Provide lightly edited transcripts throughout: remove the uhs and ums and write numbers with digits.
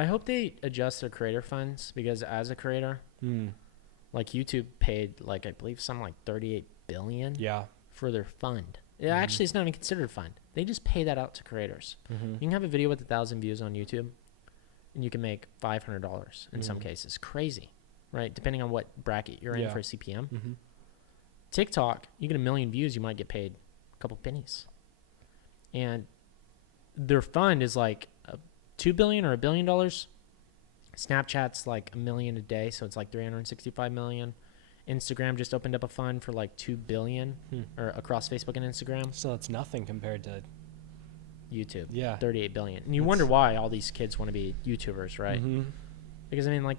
I hope they adjust their creator funds, because as a creator, like YouTube paid like, I believe something like 38 billion for their fund. Actually, it's not even considered a fund. They just pay that out to creators. You can have a video with 1,000 views on YouTube and you can make $500 in some cases. Crazy, right? Depending on what bracket you're in for a CPM. TikTok, you get 1 million views, you might get paid a couple pennies. And their fund is like $2 billion or $1 billion. Snapchat's like 1 million a day, so it's like 365 million. Instagram just opened up a fund for like 2 billion or across Facebook and Instagram. So it's nothing compared to YouTube. 38 38 billion. And you wonder why all these kids want to be YouTubers, right? Because I mean, like,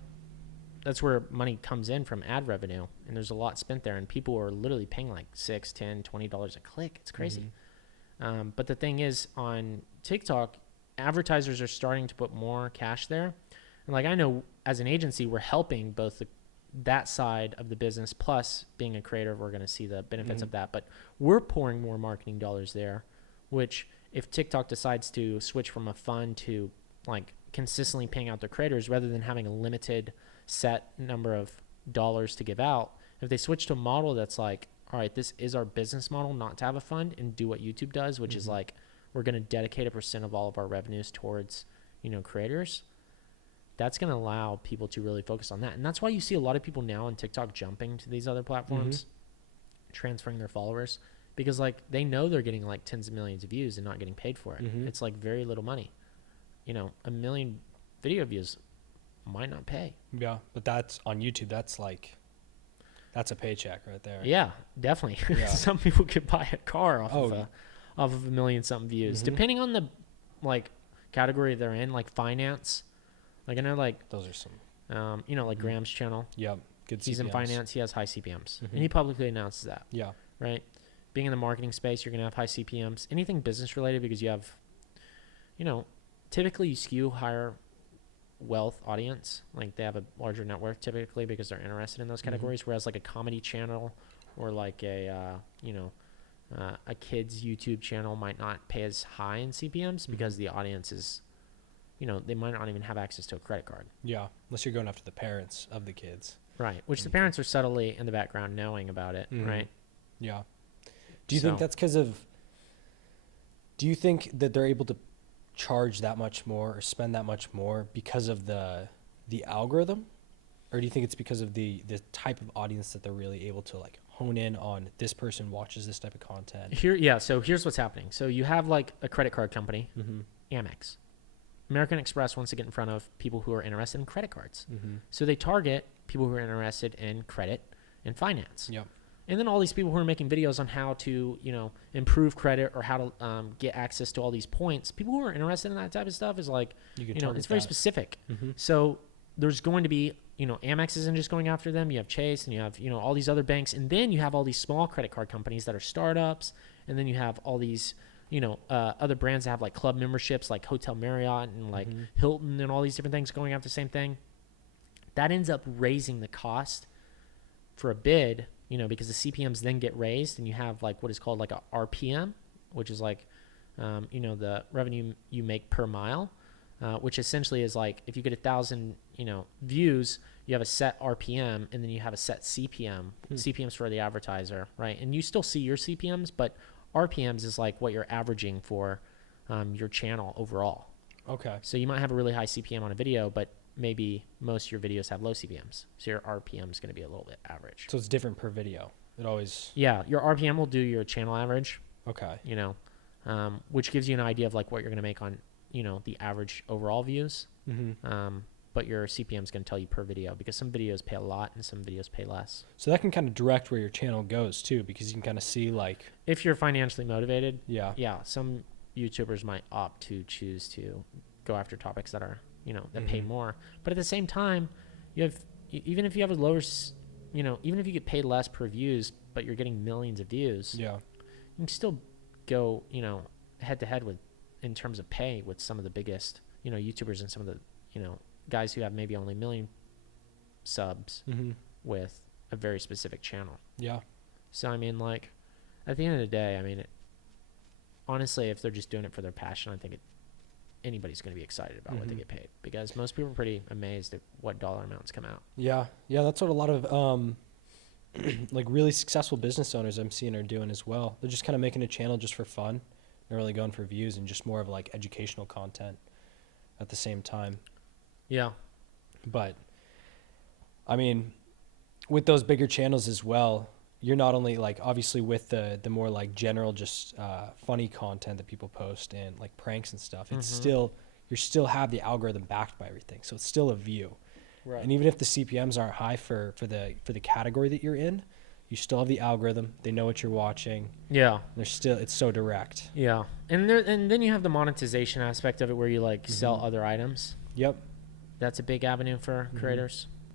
that's where money comes in from ad revenue, and there's a lot spent there, and people are literally paying like $6, $10, $20 a click. It's crazy. But the thing is, on TikTok, advertisers are starting to put more cash there. And like, I know as an agency, we're helping both that side of the business, plus being a creator, we're going to see the benefits of that. But we're pouring more marketing dollars there, which if TikTok decides to switch from a fund to like consistently paying out their creators rather than having a limited set number of dollars to give out, if they switch to a model that's like, all right, this is our business model, not to have a fund and do what YouTube does, which is like, we're going to dedicate 1% of all of our revenues towards, creators. That's going to allow people to really focus on that. And that's why you see a lot of people now on TikTok jumping to these other platforms, transferring their followers, because like they know they're getting like tens of millions of views and not getting paid for it. It's like very little money. 1 million video views might not pay. Yeah, but that's on YouTube. That's a paycheck right there. Yeah, definitely. Yeah. Some people could buy a car off of 1 million something views, depending on the like category they're in, like finance. Like I know, like those are some, like Graham's channel. Yep, good. He's in finance. He has high CPMs, and he publicly announces that. Yeah. Right. Being in the marketing space, you're gonna have high CPMs. Anything business related, because you have, typically you skew higher wealth audience. Like they have a larger net worth typically because they're interested in those categories. Whereas like a comedy channel or like a kid's YouTube channel might not pay as high in CPMs because the audience is, they might not even have access to a credit card. Yeah, unless you're going after the parents of the kids. Right, which the parents are subtly in the background knowing about it, right? Yeah. Do you think that's because of, do you think that they're able to charge that much more or spend that much more because of the algorithm? Or do you think it's because of the type of audience that they're really able to like hone in on? This person watches this type of content. So here's what's happening. So you have like a credit card company, Amex. American Express wants to get in front of people who are interested in credit cards. So they target people who are interested in credit and finance. Yep. And then all these people who are making videos on how to, improve credit or how to get access to all these points, people who are interested in that type of stuff is like, it's very specific. So there's going to be, Amex isn't just going after them. You have Chase and you have, all these other banks. And then you have all these small credit card companies that are startups. And then you have all these, other brands that have like club memberships like Hotel Marriott and like Hilton and all these different things going after the same thing. That ends up raising the cost for a bid, because the CPMs then get raised and you have like what is called like a RPM, which is like, the revenue you make per mile, which essentially is like if you get 1,000, views, you have a set RPM and then you have a set CPM. CPMs for the advertiser, right? And you still see your CPMs, but RPMs is like what you're averaging for your channel overall. Okay. So you might have a really high CPM on a video, but maybe most of your videos have low CPMs. So your RPM is going to be a little bit average. So it's different per video. It always... Yeah, your RPM will do your channel average. Okay. Which gives you an idea of like what you're going to make on, the average overall views. But your CPM is going to tell you per video because some videos pay a lot and some videos pay less. So that can kind of direct where your channel goes too, because you can kind of see like... If you're financially motivated. Yeah. Some YouTubers might opt to choose to go after topics that are, that pay more. But at the same time, even if you have a lower, even if you get paid less per views, but you're getting millions of views. Yeah. You can still go, head to head in terms of pay with some of the biggest, YouTubers and some of the, guys who have maybe only 1 million subs with a very specific channel. Yeah. So, I mean, like, at the end of the day, I mean, honestly, if they're just doing it for their passion, I think anybody's going to be excited about what they get paid, because most people are pretty amazed at what dollar amounts come out. Yeah. That's what a lot of like really successful business owners I'm seeing are doing as well. They're just kind of making a channel just for fun. They're really going for views and just more of like educational content at the same time. Yeah. But I mean, with those bigger channels as well, you're not only like obviously with the more like general just funny content that people post and like pranks and stuff, it's still, you still have the algorithm backed by everything, so it's still a view. Right. And even if the CPMs aren't high for the category that you're in, you still have the algorithm. They know what you're watching. Yeah. They're still, it's so direct. Yeah. And then you have the monetization aspect of it, where you like sell other items. Yep. That's a big avenue for creators.